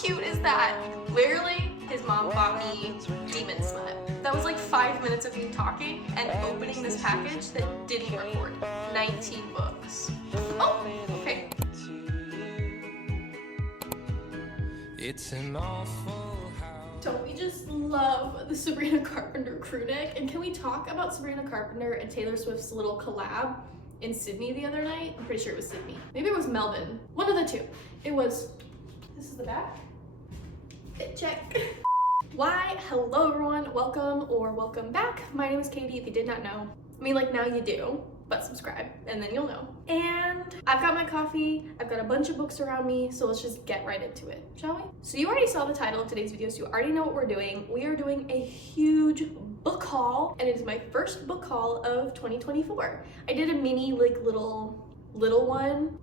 cute is that? Literally, his mom bought me Demon Smut. That was like 5 minutes of me talking and opening this package that didn't record. 19 books. Oh, okay. It's an awful house. Don't we just love the Sabrina Carpenter crew neck? And can we talk about Sabrina Carpenter and Taylor Swift's little collab in Sydney the other night? I'm pretty sure it was Sydney. Maybe it was Melbourne. One of the two. It was, this is the back. Fit check. Why, hello everyone, welcome or welcome back. My name is Katie, if you did not know. I mean, like, now you do, but subscribe and then you'll know. And I've got my coffee, I've got a bunch of books around me, so let's just get right into it, shall we? So you already saw the title of today's video, so you already know what we're doing. We are doing a huge book haul, and it is my first book haul of 2024. I did a mini, like, little one.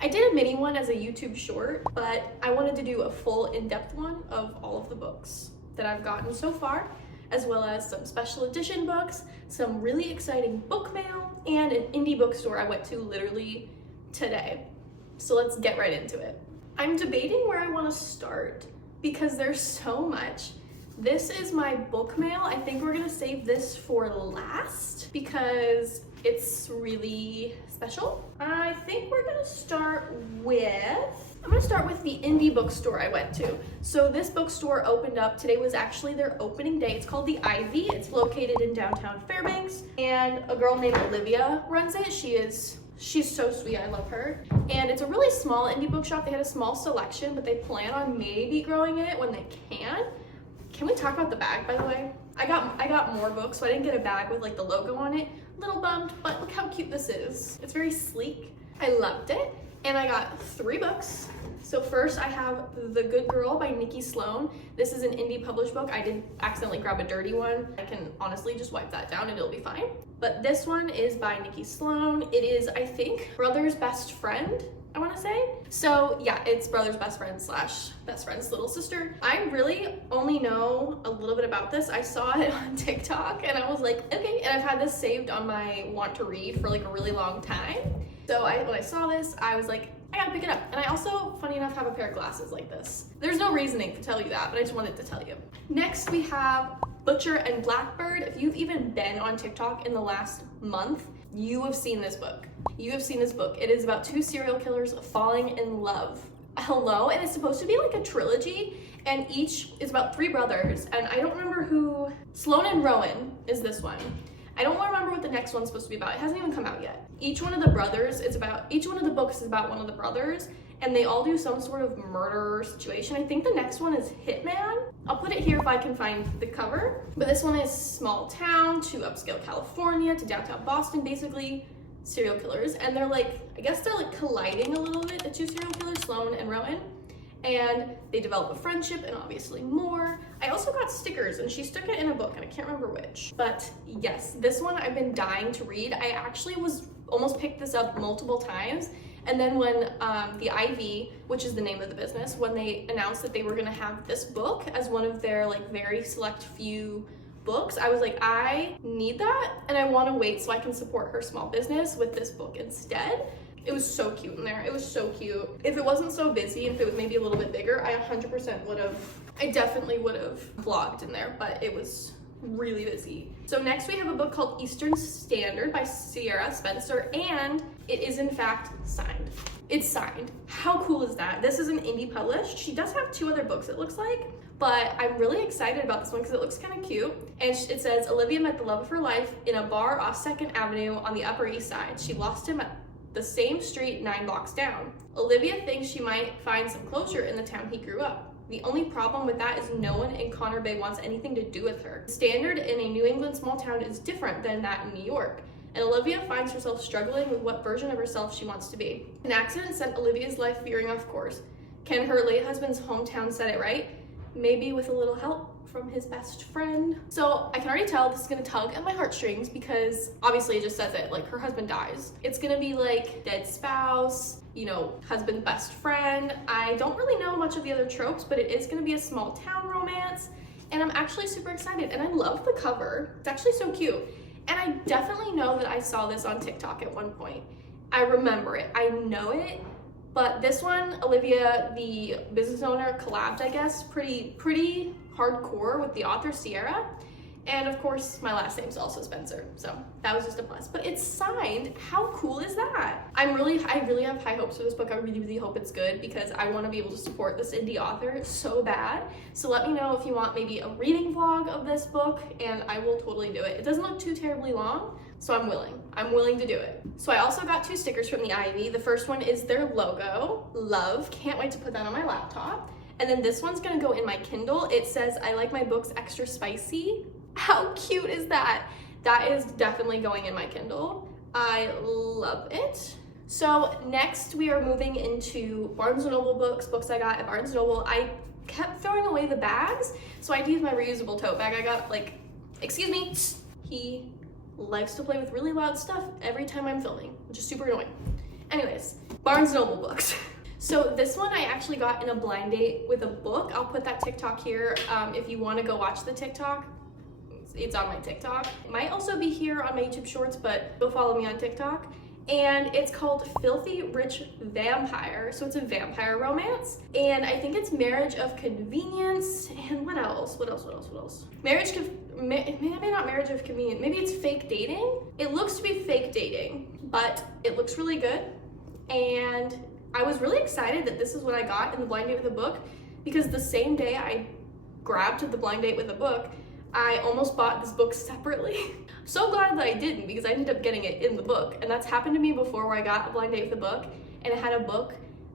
I did a mini one as a YouTube short, but I wanted to do a full in-depth one of all of the books that I've gotten so far, as well as some special edition books, some really exciting book mail, and an indie bookstore I went to literally today. So let's get right into it. I'm debating where I want to start because there's so much. This is my book mail. I think we're gonna save this for last because it's really special. I think we're gonna start with, I'm gonna start with the indie bookstore I went to. So this bookstore opened up, today was actually their opening day. It's called the Ivy. It's located in downtown Fairbanks, and a girl named Olivia runs it. She's so sweet, I love her. And it's a really small indie bookshop. They had a small selection, but they plan on maybe growing it when they can. Can we talk about the bag, by the way? I got more books, so I didn't get a bag with like the logo on it. A little bummed, but look how cute this is. It's very sleek. I loved it. And I got 3 books. So first I have The Good Girl by Nikki Sloan. This is an indie published book. I did accidentally grab a dirty one. I can honestly just wipe that down and it'll be fine. But this one is by Nikki Sloan. It is, I think, Brother's Best Friend, I want to say. So yeah, it's brother's best friend slash best friend's little sister. I really only know a little bit about this. I saw it on TikTok and I was like, okay. And I've had this saved on my want to read for like a really long time. So when I saw this, I was like, I gotta pick it up. And I also, funny enough, have a pair of glasses like this. There's no reasoning to tell you that, but I just wanted to tell you. Next we have Butcher and Blackbird. If you've even been on TikTok in the last month, you have seen this book. You have seen this book. It is about 2 serial killers falling in love. Hello, and it's supposed to be like a trilogy, and each is about 3 brothers, and I don't remember who, Sloan and Rowan is this one. I don't remember what the next one's supposed to be about. It hasn't even come out yet. Each one of the books is about one of the brothers, and they all do some sort of murder situation. I think the next one is Hitman. I'll put it here if I can find the cover. But this one is small town to upscale California to downtown Boston, basically serial killers. And they're like, I guess they're like colliding a little bit, the 2 serial killers, Sloan and Rowan. And they develop a friendship and obviously more. I also got stickers and she stuck it in a book and I can't remember which. But yes, this one I've been dying to read. I actually almost picked this up multiple times. And then when the Ivy, which is the name of the business, when they announced that they were gonna have this book as one of their like very select few books, I was like, I need that and I wanna wait so I can support her small business with this book instead. It was so cute in there. It was so cute. If it wasn't so busy, if it was maybe a little bit bigger, I 100% would have, I definitely would have vlogged in there, but it was really busy. So next we have a book called Eastern Standard by Sierra Spencer, and it is in fact signed. It's signed. How cool is that? This is an indie published. She does have 2 other books, it looks like, but I'm really excited about this one because it looks kind of cute. And it says, Olivia met the love of her life in a bar off 2nd Avenue on the Upper East Side. She lost him at the same street 9 blocks down. Olivia thinks she might find some closure in the town he grew up. The only problem with that is no one in Conner Bay wants anything to do with her. Standard in a New England small town is different than that in New York, and Olivia finds herself struggling with what version of herself she wants to be. An accident sent Olivia's life veering off course. Can her late husband's hometown set it right? Maybe with a little help from his best friend. So I can already tell this is gonna tug at my heartstrings because obviously it just says it, like her husband dies. It's gonna be like dead spouse, you know, husband best friend. I don't really know much of the other tropes, but it is gonna be a small town romance, and I'm actually super excited, and I love the cover. It's actually so cute. And I definitely know that I saw this on TikTok at one point. I remember it, I know it, But this one, Olivia, the business owner, collabed, I guess, pretty hardcore with the author Sierra. And of course, my last name's also Spencer, so that was just a plus. But it's signed. How cool is that? I really have high hopes for this book. I really hope it's good because I want to be able to support this indie author so bad. So let me know if you want maybe a reading vlog of this book, and I will totally do it. It doesn't look too terribly long, so I'm willing to do it. So I also got 2 stickers from the Ivy. The first one is their logo. Love, can't wait to put that on my laptop. And then this one's gonna go in my Kindle. It says, I like my books extra spicy. How cute is that? That is definitely going in my Kindle. I love it. So next we are moving into Barnes & Noble books I got at Barnes & Noble. I kept throwing away the bags, so I had to use my reusable tote bag. I got like, excuse me, he likes to play with really loud stuff every time I'm filming, which is super annoying. Anyways, Barnes & Noble books. So this one I actually got in a blind date with a book. I'll put that TikTok here if you want to go watch the TikTok. It's on my TikTok. It might also be here on my YouTube shorts, but go follow me on TikTok. And it's called Filthy Rich Vampire. So it's a vampire romance. And I think it's Marriage of Convenience. And what else? Maybe not Marriage of Convenience. Maybe it's fake dating. It looks to be fake dating, but it looks really good. And I was really excited that this is what I got in the blind date with a book, because the same day I grabbed the blind date with a book, I almost bought this book separately. So glad that I didn't, because I ended up getting it in the book. And that's happened to me before, where I got a blind date with a book and it had a book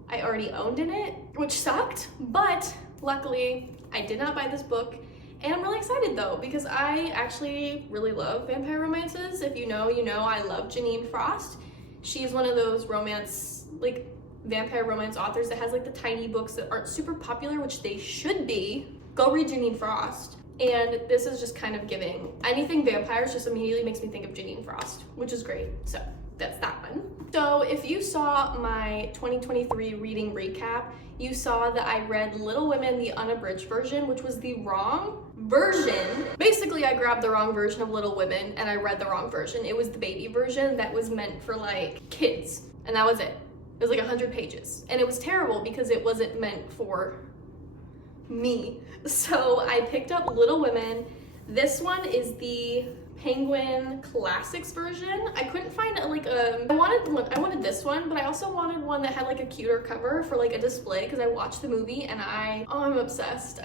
I already owned in it, which sucked. But luckily I did not buy this book. And I'm really excited though, because I actually really love vampire romances. If you know, you know, I love Janine Frost. She's one of those vampire romance authors that has like the tiny books that aren't super popular, which they should be. Go read Janine Frost. And this is just kind of giving. Anything vampires just immediately makes me think of Janine Frost, which is great. So that's that one. So if you saw my 2023 reading recap, you saw that I read Little Women, the unabridged version, which was the wrong version. Basically, I grabbed the wrong version of Little Women and I read the wrong version. It was the baby version that was meant for like kids, and that was it. It was like 100 pages, and it was terrible because it wasn't meant for me. So I picked up Little Women. This one is the Penguin Classics version. I couldn't find I wanted this one, but I also wanted one that had like a cuter cover for like a display, because I watched the movie and I'm obsessed.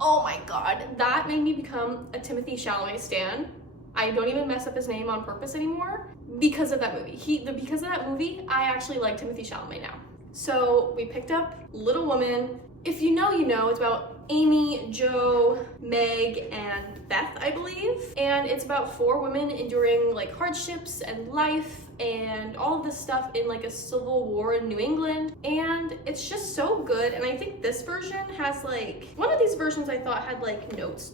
Oh my god, that made me become a Timothée Chalamet stan. I don't even mess up his name on purpose anymore because of that movie. Because of that movie, I actually like Timothée Chalamet now. So we picked up Little Woman. If you know, you know. It's about Amy, Jo, Meg, and Beth, I believe. And it's about 4 women enduring like hardships and life and all of this stuff in like a civil war in New England. And it's just so good. And I think this version has like, one of these versions I thought had like notes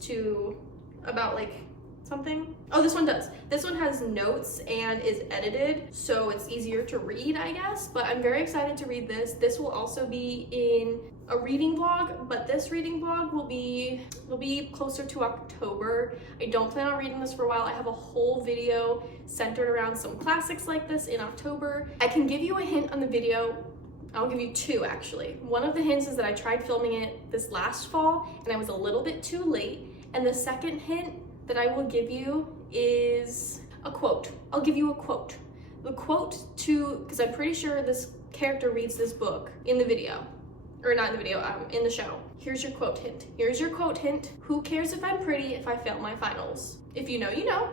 about like something. Oh, this one does. This one has notes and is edited, so it's easier to read, I guess. But I'm very excited to read this. This will also be in a reading vlog, but this reading vlog will be closer to October. I don't plan on reading this for a while. I have a whole video centered around some classics like this in October. I can give you a hint on the video. I'll give you 2 actually. One of the hints is that I tried filming it this last fall and I was a little bit too late. And the second hint that I will give you is a quote. I'll give you a quote. The quote because I'm pretty sure this character reads this book in the video. Or not in the video, in the show. Here's your quote hint. Here's your quote hint. Who cares if I'm pretty if I fail my finals? If you know, you know.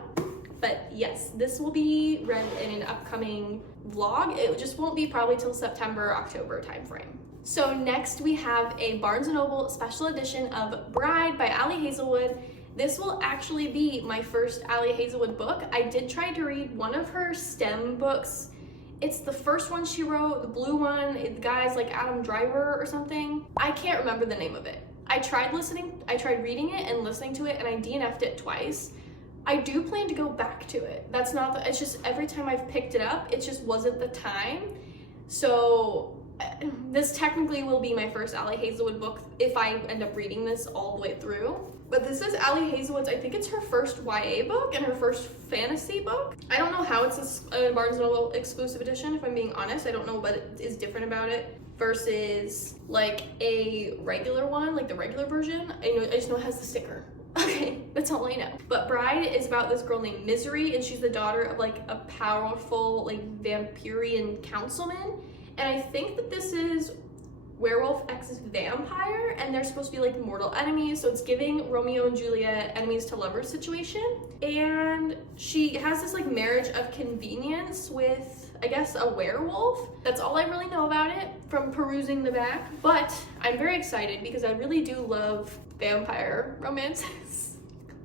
But yes, this will be read in an upcoming vlog. It just won't be probably till September, October timeframe. So next we have a Barnes & Noble special edition of Bride by Ali Hazelwood. This will actually be my first Ali Hazelwood book. I did try to read one of her STEM books. It's the first one she wrote, the blue one. The guy's like Adam Driver or something. I can't remember the name of it. I tried reading it and listening to it, and I DNF'd it twice. I do plan to go back to it. It's just every time I've picked it up, it just wasn't the time. So this technically will be my first Ali Hazelwood book if I end up reading this all the way through. But this is Ali Hazelwood's, I think it's her first YA book and her first fantasy book. I don't know how it's a Barnes & Noble exclusive edition, if I'm being honest. I don't know what is different about it versus like a regular one, like the regular version. I just know it has the sticker. Okay, that's all I know. But Bride is about this girl named Misery, and she's the daughter of like a powerful like vampirian councilman. And I think that this is werewolf x vampire, and they're supposed to be like mortal enemies, so it's giving Romeo and Juliet enemies to lovers situation. And she has this like marriage of convenience with, I guess, a werewolf. That's all I really know about it from perusing the back, but I'm very excited because I really do love vampire romances.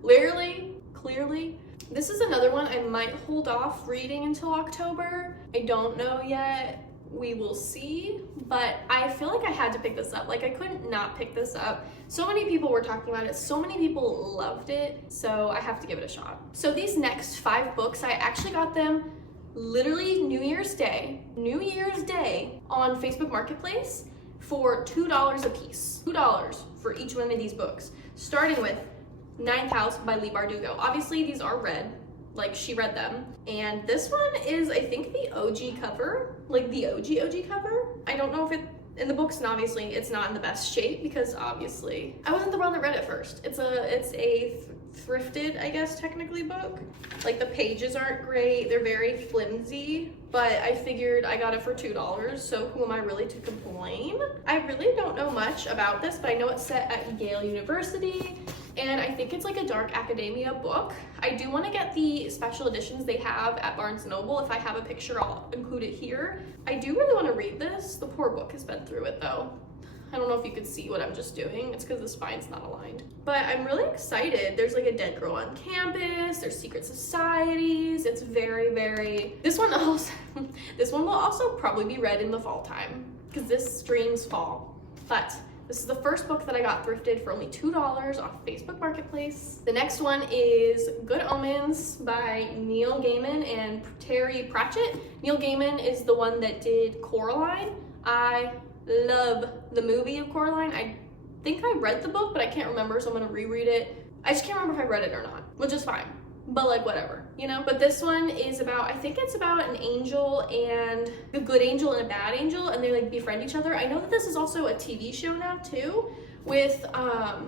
Clearly. This is another one I might hold off reading until October. I don't know yet. We will see, but I feel like I had to pick this up. Like, I couldn't not pick this up. So many people were talking about it. So many people loved it. So I have to give it a shot. So these next 5 books, I actually got them literally New Year's Day on Facebook Marketplace for $2 a piece. $2 for each one of these books. Starting with Ninth House by Leigh Bardugo. Obviously, these are read. Like, she read them. And this one is, I think, the OG cover. Like, the OG cover. I don't know if it, in the books, and obviously, it's not in the best shape because, obviously, I wasn't the one that read it first. It's a thrifted, I guess, technically book. Like, the pages aren't great. They're very flimsy. But I figured I got it for $2, so who am I really to complain? I really don't know much about this, but I know it's set at Yale University. And I think it's like a dark academia book. I do want to get the special editions they have at Barnes & Noble. If I have a picture, I'll include it here. I do really want to read this. The poor book has been through it though. I don't know if you could see what I'm just doing. It's because the spine's not aligned. But I'm really excited. There's like a dead girl on campus. There's secret societies. It's very, this one will also probably be read in the fall time because this streams fall. But this is the first book that I got thrifted for only $2 off Facebook Marketplace. The next one is Good Omens by Neil Gaiman and Terry Pratchett. Neil Gaiman is the one that did Coraline. I love the movie of Coraline. I think I read the book, but I can't remember, so I'm gonna reread it. I just can't remember if I read it or not, which is fine. But like, whatever, you know? But this one is about, I think it's about an angel and a good angel and a bad angel, and they like befriend each other. I know that this is also a TV show now too, with,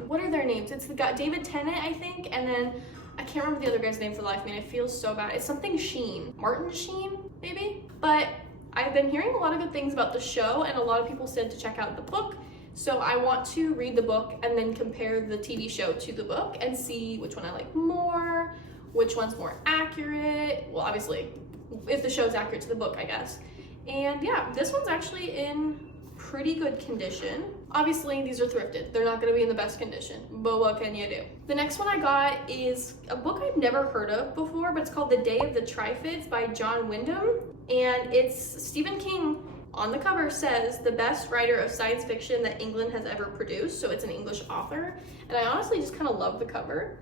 what are their names? It's the guy, David Tennant, I think, and then I can't remember the other guy's name for the life of me, and I feel so bad. It's something Sheen, Martin Sheen, maybe? But I've been hearing a lot of good things about the show, and a lot of people said to check out the book. So I want to read the book and then compare the TV show to the book and see which one I like more, which one's more accurate. Well, obviously, if the show's accurate to the book, I guess. And yeah, this one's actually in pretty good condition. Obviously, these are thrifted. They're not gonna be in the best condition, but what can you do? The next one I got is a book I've never heard of before, but it's called The Day of the Tryphids by John Wyndham. And it's Stephen King. On the cover says the best writer of science fiction that England has ever produced. So it's an English author. And I honestly just kind of love the cover.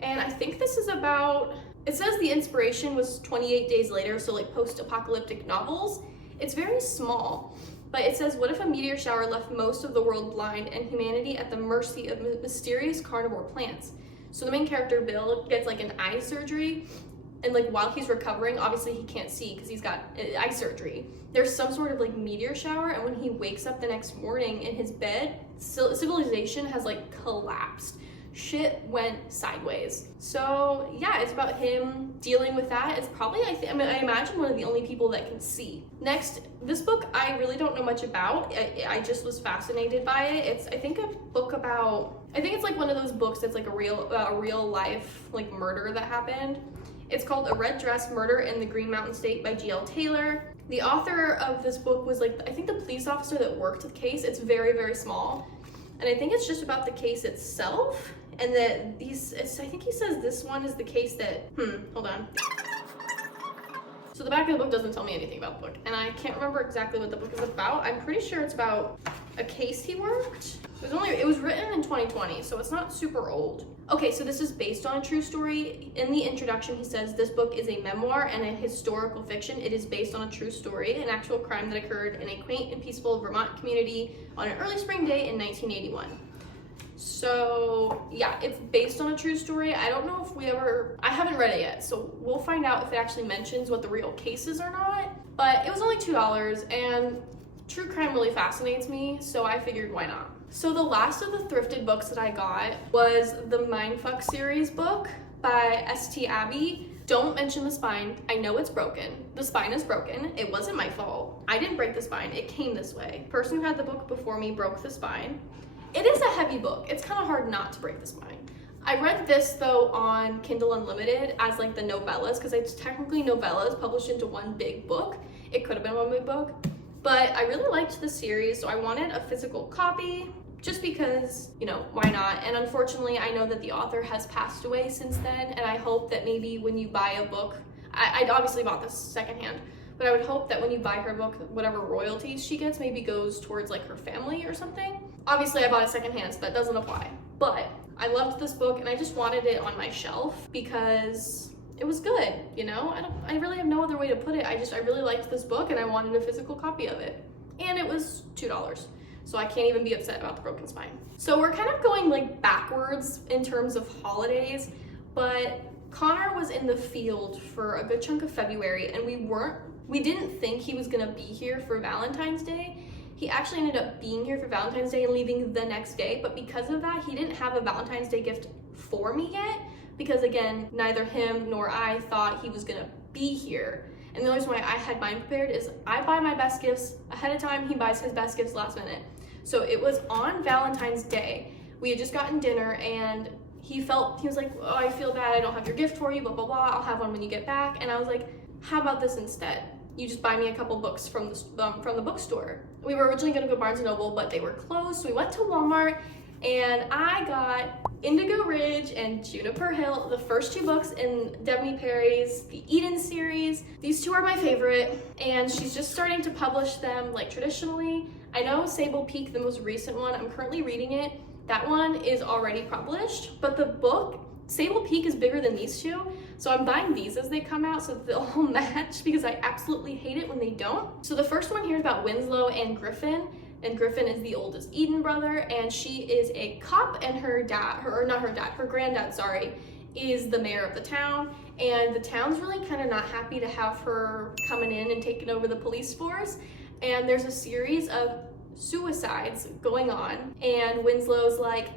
And I think this is about, it says the inspiration was 28 Days Later, so like post-apocalyptic novels. It's very small, but it says, what if a meteor shower left most of the world blind and humanity at the mercy of mysterious carnivore plants? So the main character, Bill, gets like an eye surgery, and like while he's recovering, obviously he can't see because he's got eye surgery. There's some sort of like meteor shower, and when he wakes up the next morning in his bed, civilization has like collapsed. Shit went sideways. So yeah, it's about him dealing with that. It's probably, I imagine one of the only people that can see. Next, this book I really don't know much about. I just was fascinated by it. It's, I think, a book about, I think it's like one of those books that's like a real life like murder that happened. It's called A Red Dress: Murder in the Green Mountain State by G.L. Taylor. The author of this book was like, I think the police officer that worked the case. It's very small. And I think it's just about the case itself. And that I think he says this one is the case that, hold on. So the back of the book doesn't tell me anything about the book. And I can't remember exactly what the book is about. I'm pretty sure it's about a case he worked. It was written in 2020, so it's not super old. Okay, so this is based on a true story. In the introduction, he says this book is a memoir and a historical fiction. It is based on a true story, an actual crime that occurred in a quaint and peaceful Vermont community on an early spring day in 1981. So yeah, it's based on a true story. I don't know if I haven't read it yet, so we'll find out if it actually mentions what the real case is or not. But it was only $2, and true crime really fascinates me, so I figured why not. So the last of the thrifted books that I got was the Mindfuck series book by St. Abbey. Don't mention the spine. I know it's broken. The spine is broken. It wasn't my fault. I didn't break the spine. It came this way. The person who had the book before me broke the spine. It is a heavy book. It's kind of hard not to break the spine. I read this though on Kindle Unlimited as like the novellas, because it's technically novellas published into one big book. It could have been one big book, but I really liked the series, so I wanted a physical copy just because, you know, why not? And unfortunately, I know that the author has passed away since then, and I hope that maybe when you buy a book, I obviously bought this secondhand, but I would hope that when you buy her book, whatever royalties she gets maybe goes towards like her family or something. Obviously, I bought it secondhand, so that doesn't apply. But I loved this book, and I just wanted it on my shelf because it was good, you know? I really have no other way to put it. I really liked this book, and I wanted a physical copy of it. And it was $2, so I can't even be upset about the broken spine. So we're kind of going like backwards in terms of holidays, but Connor was in the field for a good chunk of February, and we didn't think he was gonna be here for Valentine's Day. He actually ended up being here for Valentine's Day and leaving the next day, but because of that, he didn't have a Valentine's Day gift for me yet, because again, neither him nor I thought he was gonna be here. And the only reason why I had mine prepared is I buy my best gifts ahead of time, he buys his best gifts last minute. So it was on Valentine's Day. We had just gotten dinner, and he was like, oh, I feel bad, I don't have your gift for you, blah, blah, blah, I'll have one when you get back. And I was like, how about this instead? You just buy me a couple books from the bookstore. We were originally gonna go Barnes & Noble, but they were closed, so we went to Walmart, and I got Indigo Ridge and Juniper Hill, the first two books in Debney Perry's The Eden series. These two are my favorite, and she's just starting to publish them like traditionally. I know Sable Peak, the most recent one, I'm currently reading it. That one is already published, but the book, Sable Peak, is bigger than these two, so I'm buying these as they come out so that they'll all match, because I absolutely hate it when they don't. So the first one here is about Winslow and Griffin is the oldest Eden brother, and she is a cop, and her granddad, is the mayor of the town, and the town's really kind of not happy to have her coming in and taking over the police force, and there's a series of suicides going on, and Winslow's like,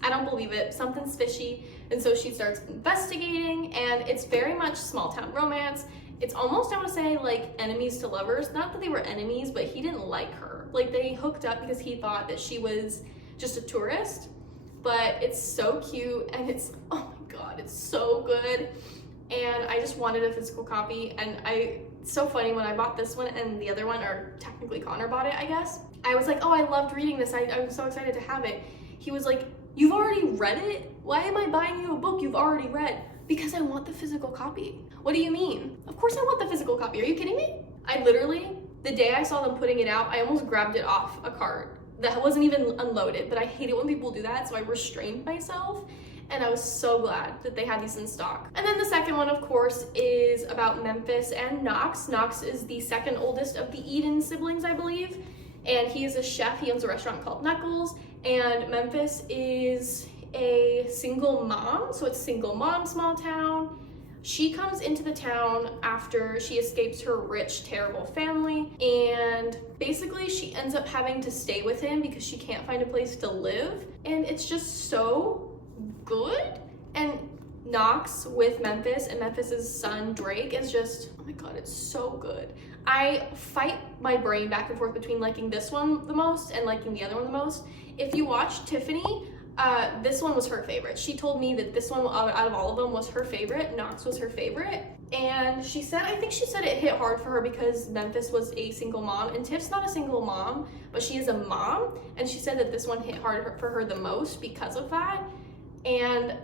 I don't believe it, something's fishy. And so she starts investigating, and it's very much small town romance. It's almost, I want to say, like enemies to lovers. Not that they were enemies, but he didn't like her. Like, they hooked up because he thought that she was just a tourist. But it's so cute, and it's, oh my god, it's so good. And I just wanted a physical copy, and it's so funny, when I bought this one and the other one, or technically Connor bought it, I guess, I was like, oh, I loved reading this, I was so excited to have it. He was like, you've already read it? Why am I buying you a book you've already read? Because I want the physical copy. What do you mean? Of course I want the physical copy, are you kidding me? I literally, the day I saw them putting it out, I almost grabbed it off a cart that wasn't even unloaded, but I hate it when people do that, so I restrained myself, and I was so glad that they had these in stock. And then the second one, of course, is about Memphis and Knox. Knox is the second oldest of the Eden siblings, I believe, and he is a chef. He owns a restaurant called Knuckles, and Memphis is a single mom, so it's single mom, small town. She comes into the town after she escapes her rich, terrible family, and basically she ends up having to stay with him because she can't find a place to live, and it's just so good. And Knox with Memphis and Memphis's son Drake is just, oh my god, it's so good. I fight my brain back and forth between liking this one the most and liking the other one the most. If you watch Tiffany, this one was her favorite. She told me that this one out of all of them was her favorite. Knox was her favorite. And she said, I think she said it hit hard for her because Memphis was a single mom, and Tiff's not a single mom, but she is a mom. And she said that this one hit hard for her the most because of that. And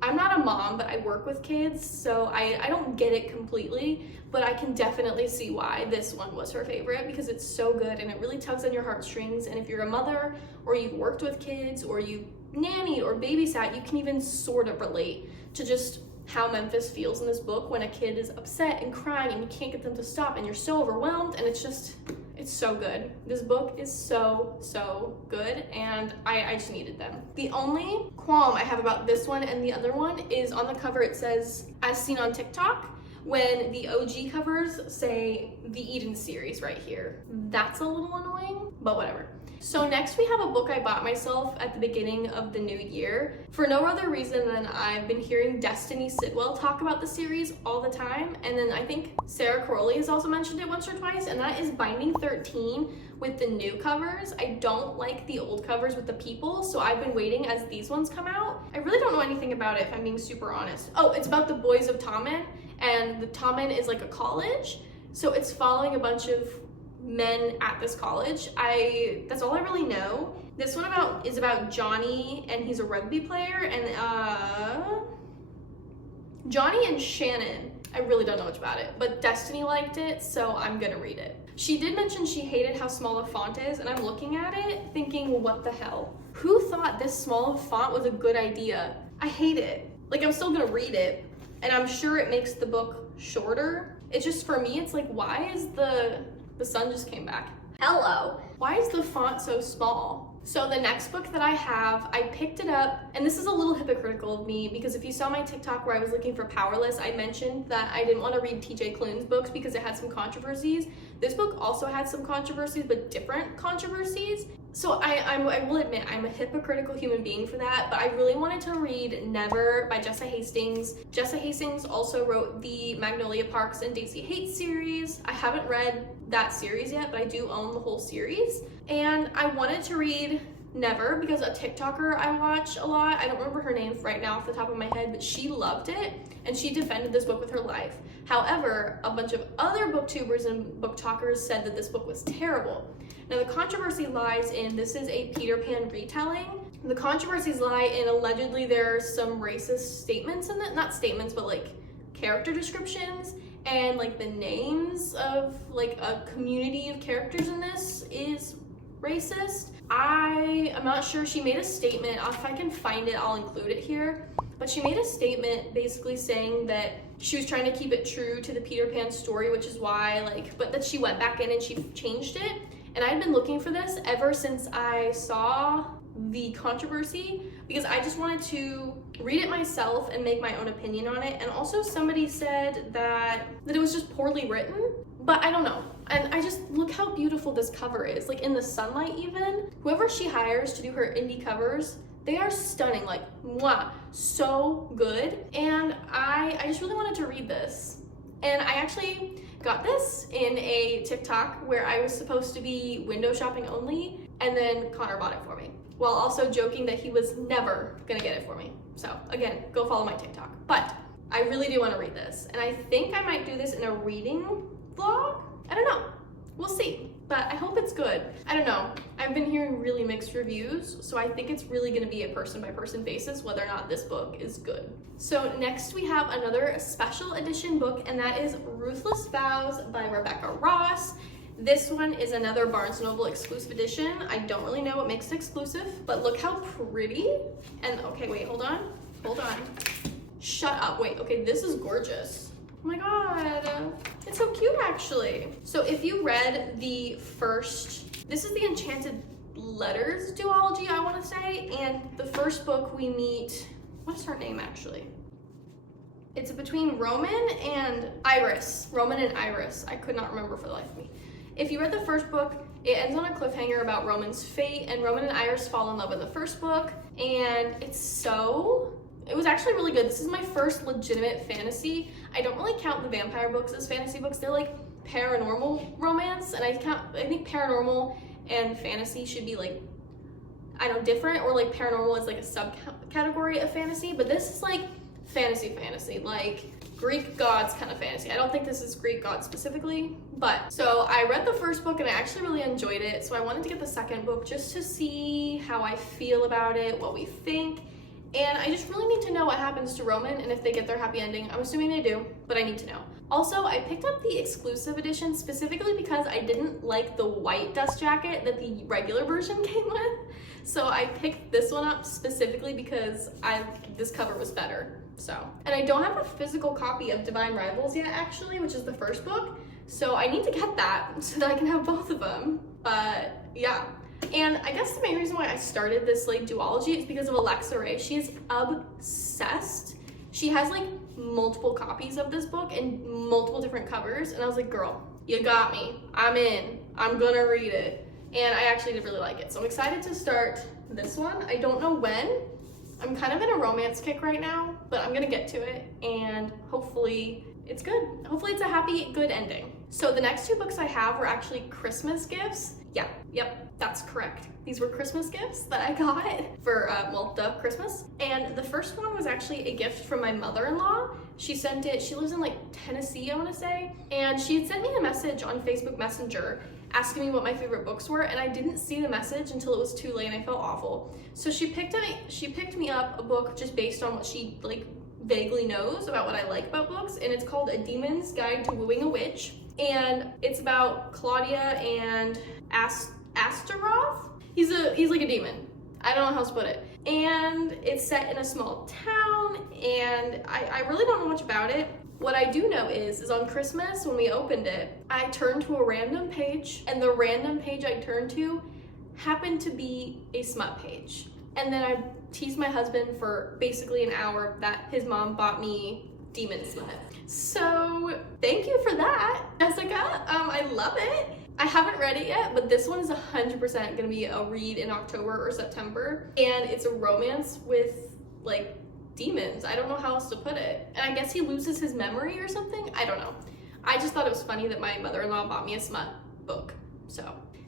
I'm not a mom, but I work with kids, so I don't get it completely, but I can definitely see why this one was her favorite, because it's so good and it really tugs on your heartstrings. And if you're a mother, or you've worked with kids, or you nannied or babysat, you can even sort of relate to just how Memphis feels in this book when a kid is upset and crying and you can't get them to stop and you're so overwhelmed, and it's It's so good. This book is so good, and I just needed them. The only qualm I have about this one and the other one is on the cover it says, as seen on TikTok, when the OG covers say the Eden series right here. That's a little annoying, but whatever. So next we have a book I bought myself at the beginning of the new year for no other reason than I've been hearing Destiny Sidwell talk about the series all the time, and then I think Sarah Crowley has also mentioned it once or twice, and that is Binding 13 with the new covers. I don't like the old covers with the people, so I've been waiting as these ones come out. I really don't know anything about it if I'm being super honest. Oh, it's about the boys of Tommen, and the Tommen is like a college, so it's following a bunch of men at this college. That's all I really know. This one is about Johnny, and he's a rugby player, and Johnny and Shannon. I really don't know much about it, but Destiny liked it, so I'm gonna read it. She did mention she hated how small the font is, and I'm looking at it thinking, what the hell? Who thought this small of a font was a good idea? I hate it. Like, I'm still gonna read it, and I'm sure it makes the book shorter. It's just, for me, it's like, why is the sun just came back. Hello. Why is the font so small? So the next book that I have, I picked it up, and this is a little hypocritical of me because if you saw my TikTok where I was looking for Powerless, I mentioned that I didn't want to read TJ Klune's books because it had some controversies. This book also had some controversies, but different controversies. So I will admit I'm a hypocritical human being for that, but I really wanted to read Never by Jessa Hastings. Jessa Hastings also wrote the Magnolia Parks and Daisy Hate series. I haven't read that series yet, but I do own the whole series. And I wanted to read Never because a TikToker I watch a lot, I don't remember her name right now off the top of my head, but she loved it and she defended this book with her life. However, a bunch of other booktubers and book talkers said that this book was terrible. Now the controversy lies in, this is a Peter Pan retelling. The controversies lie in allegedly there are some racist statements in it, not statements, but like character descriptions, and like the names of like a community of characters in this is racist. I am not sure. She made a statement, if I can find it, I'll include it here. But she made a statement basically saying that she was trying to keep it true to the Peter Pan story, which is why, but that she went back in and she changed it. And I had been looking for this ever since I saw the controversy because I just wanted to read it myself and make my own opinion on it. And also somebody said that it was just poorly written, but I don't know. And I just, look how beautiful this cover is. Like in the sunlight even. Whoever she hires to do her indie covers, they are stunning, like, mwah, so good. And I just really wanted to read this. And I actually got this in a TikTok where I was supposed to be window shopping only, and then Connor bought it for me, while also joking that he was never gonna get it for me. So again, go follow my TikTok. But I really do want to read this, and I think I might do this in a reading vlog. I don't know. We'll see. But I hope it's good. I don't know. I've been hearing really mixed reviews, so I think it's really gonna be a person-by-person basis whether or not this book is good. So next we have another special edition book, and that is Ruthless Vows by Rebecca Ross. This one is another Barnes & Noble exclusive edition. I don't really know what makes it exclusive, but look how pretty. And okay, wait, hold on. Shut up, wait, okay, this is gorgeous. Oh my god, it's so cute actually. So if you read the first, this is the Enchanted Letters duology, I want to say, and the first book we meet, what's her name actually? It's between Roman and Iris. I could not remember for the life of me. If you read the first book, it ends on a cliffhanger about Roman's fate, and Roman and Iris fall in love in the first book, and it was actually really good. This is my first legitimate fantasy. I don't really count the vampire books as fantasy books. They're like paranormal romance, and I think paranormal and fantasy should be like, I don't know, different, or like paranormal is like a subcategory of fantasy, but this is like fantasy, like Greek gods kind of fantasy. I don't think this is Greek gods specifically, but so I read the first book and I actually really enjoyed it, so I wanted to get the second book just to see how I feel about it, what we think. And I just really need to know what happens to Roman and if they get their happy ending. I'm assuming they do, but I need to know. Also, I picked up the exclusive edition specifically because I didn't like the white dust jacket that the regular version came with. So I picked this one up specifically because this cover was better. So, and I don't have a physical copy of Divine Rivals yet actually, which is the first book. So I need to get that so that I can have both of them. But yeah. And I guess the main reason why I started this like duology is because of Alexa Ray. She is obsessed. She has like multiple copies of this book and multiple different covers. And I was like, girl, you got me. I'm in. I'm gonna read it. And I actually did really like it. So I'm excited to start this one. I don't know when. I'm kind of in a romance kick right now, but I'm gonna get to it and hopefully it's good. Hopefully it's a happy, good ending. So the next two books I have were actually Christmas gifts. Yep, that's correct. These were Christmas gifts that I got for, Christmas. And the first one was actually a gift from my mother-in-law. She sent it, she lives in like Tennessee, I wanna say. And she had sent me a message on Facebook Messenger asking me what my favorite books were, and I didn't see the message until it was too late and I felt awful. So she picked me up a book just based on what she like vaguely knows about what I like about books, and it's called A Demon's Guide to Wooing a Witch. And it's about Claudia and Astaroth. He's like a demon. I don't know how else to put it. And it's set in a small town, and I really don't know much about it. What I do know is on Christmas when we opened it, I turned to a random page, and the random page I turned to happened to be a smut page. And then I teased my husband for basically an hour that his mom bought me demon smut. So thank you for that, Jessica. I love it. I haven't read it yet, but this one is 100% gonna be a read in October or September. And it's a romance with like demons. I don't know how else to put it. And I guess he loses his memory or something. I don't know. I just thought it was funny that my mother-in-law bought me a smut book.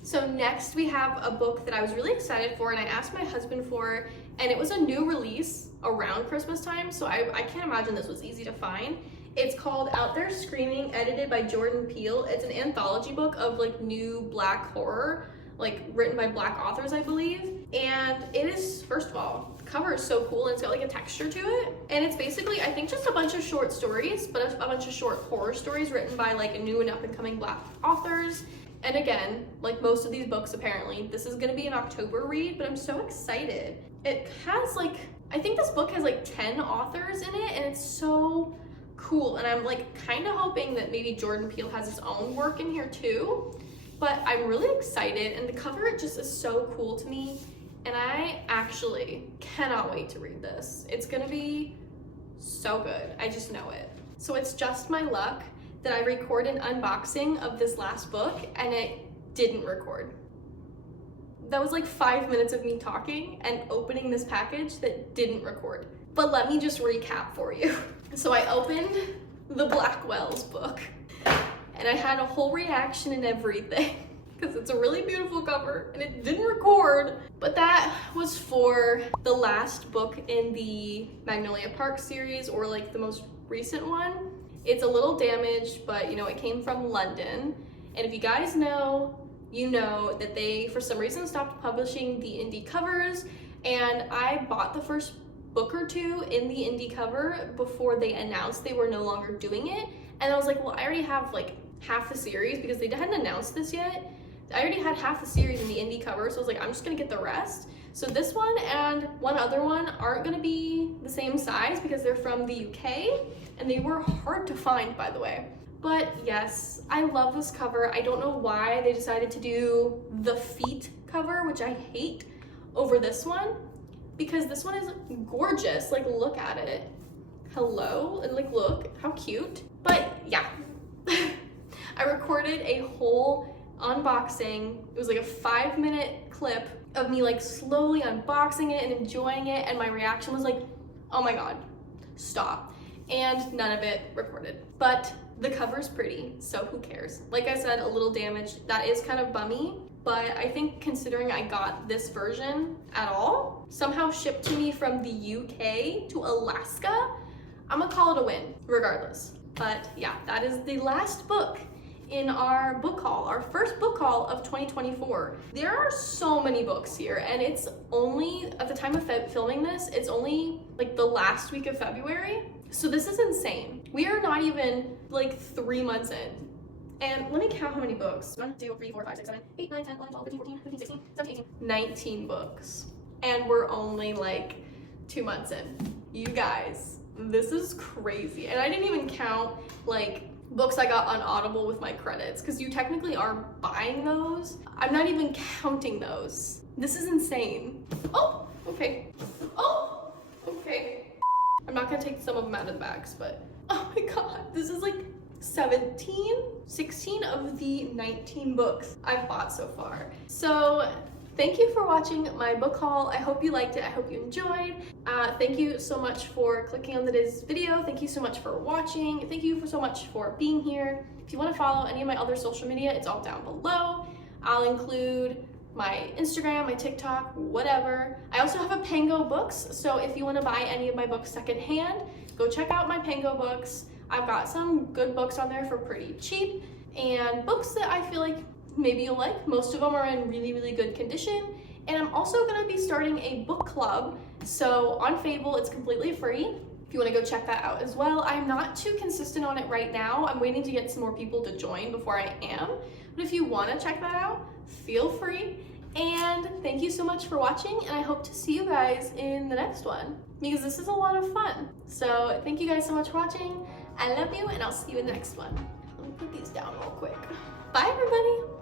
So next we have a book that I was really excited for and I asked my husband for, and it was a new release around Christmas time, so I can't imagine this was easy to find. It's called Out There Screaming, edited by Jordan Peele. It's an anthology book of like new Black horror, like written by Black authors, I believe. And it is, first of all, the cover is so cool and it's got like a texture to it. And it's basically, I think, just a bunch of short stories, but a bunch of short horror stories written by like new and up and coming Black authors. And again, like most of these books, apparently, this is gonna be an October read, but I'm so excited. It has like, I think this book has like 10 authors in it, and it's so cool. And I'm like kind of hoping that maybe Jordan Peele has his own work in here too. But I'm really excited, and the cover just is so cool to me. And I actually cannot wait to read this. It's gonna be so good, I just know it. So it's just my luck that I record an unboxing of this last book and it didn't record. That was like 5 minutes of me talking and opening this package that didn't record. But let me just recap for you. So I opened the Blackwell's book and I had a whole reaction and everything because it's a really beautiful cover and it didn't record. But that was for the last book in the Magnolia Park series, or like the most recent one. It's a little damaged, but you know, it came from London. And if you guys know, you know that they, for some reason, stopped publishing the indie covers. And I bought the first book or two in the indie cover before they announced they were no longer doing it. And I was like, well, I already have like half the series because they hadn't announced this yet. I already had half the series in the indie cover, so I was like, I'm just gonna get the rest. So this one and one other one aren't gonna be the same size because they're from the UK, and they were hard to find, by the way. But yes, I love this cover. I don't know why they decided to do the feet cover, which I hate, over this one, because this one is gorgeous. Like, look at it. Hello, and like, look, how cute. But yeah, I recorded a whole unboxing. It was like a 5-minute clip of me like slowly unboxing it and enjoying it, and my reaction was like, oh my god, stop. And none of it recorded. But the cover's pretty, so who cares? Like I said, a little damaged. That is kind of bummy, but I think considering I got this version at all, somehow shipped to me from the UK to Alaska, I'm gonna call it a win, regardless. But yeah, that is the last book in our book haul, our first book haul of 2024. There are so many books here, and it's only, at the time of filming this, it's only like the last week of February. So this is insane. We are not even like 3 months in. And let me count how many books. 1, 2, 3, 4, 5, 6, 7, 8, 9, 10, 11, 12, 13, 14, 15, 16, 17, 18, 19 books. And we're only like 2 months in. You guys, this is crazy. And I didn't even count like books I got on Audible with my credits, because you technically are buying those. I'm not even counting those. This is insane. Oh, okay. Oh, okay. I'm not gonna take some of them out of the bags, but oh my god, this is like 16 of the 19 books I've bought so far. So thank you for watching my book haul. I hope you liked it. I hope you enjoyed. Thank you so much for clicking on this video. Thank you so much for watching. Thank you so much for being here. If you want to follow any of my other social media, it's all down below. I'll include my Instagram, my TikTok, whatever. I also have a Pango Books, so if you want to buy any of my books secondhand, go check out my Pango Books. I've got some good books on there for pretty cheap, and books that I feel like maybe you'll like. Most of them are in really, really good condition. And I'm also gonna be starting a book club. So on Fable, it's completely free. If you wanna go check that out as well. I'm not too consistent on it right now. I'm waiting to get some more people to join before I am. But if you wanna check that out, feel free. And thank you so much for watching, and I hope to see you guys in the next one, because this is a lot of fun. So thank you guys so much for watching. I love you, and I'll see you in the next one. Let me put these down real quick. Bye, everybody.